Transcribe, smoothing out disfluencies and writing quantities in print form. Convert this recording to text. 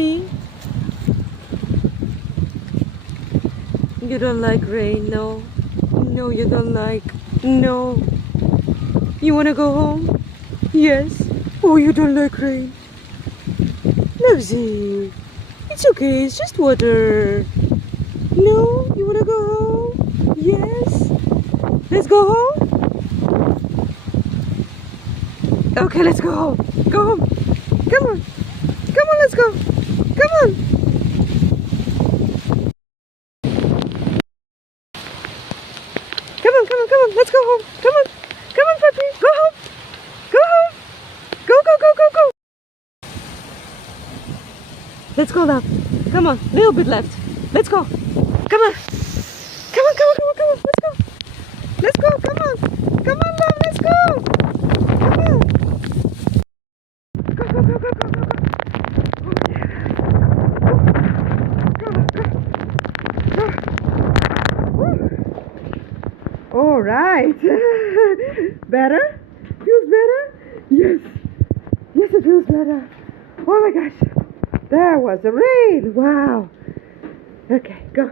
puppy? You don't like rain, no? No, you don't like. No. You wanna go home? Yes. Oh, you don't like rain. Lucy, it's okay, it's just water. No, you wanna go home? Yes. Let's go home? Okay, let's go home. Go home. Come on. Come on, let's go. Come on. Come on, come on, come on. Let's go home. Come on. Come on, puppy. Go home. Go home. Go, go, go, go, go. Let's go now. Come on. Little bit left. Let's go. Come on. Come on, come on, come on, come on. Let's go. Let's go. Come on. Come on, love. Let's go. Come on. Go, go, go, go, go, go, go. All right. Better? Feels better? Yes. Yes, it feels better. Oh my gosh. There was a rain. Wow. Okay, go.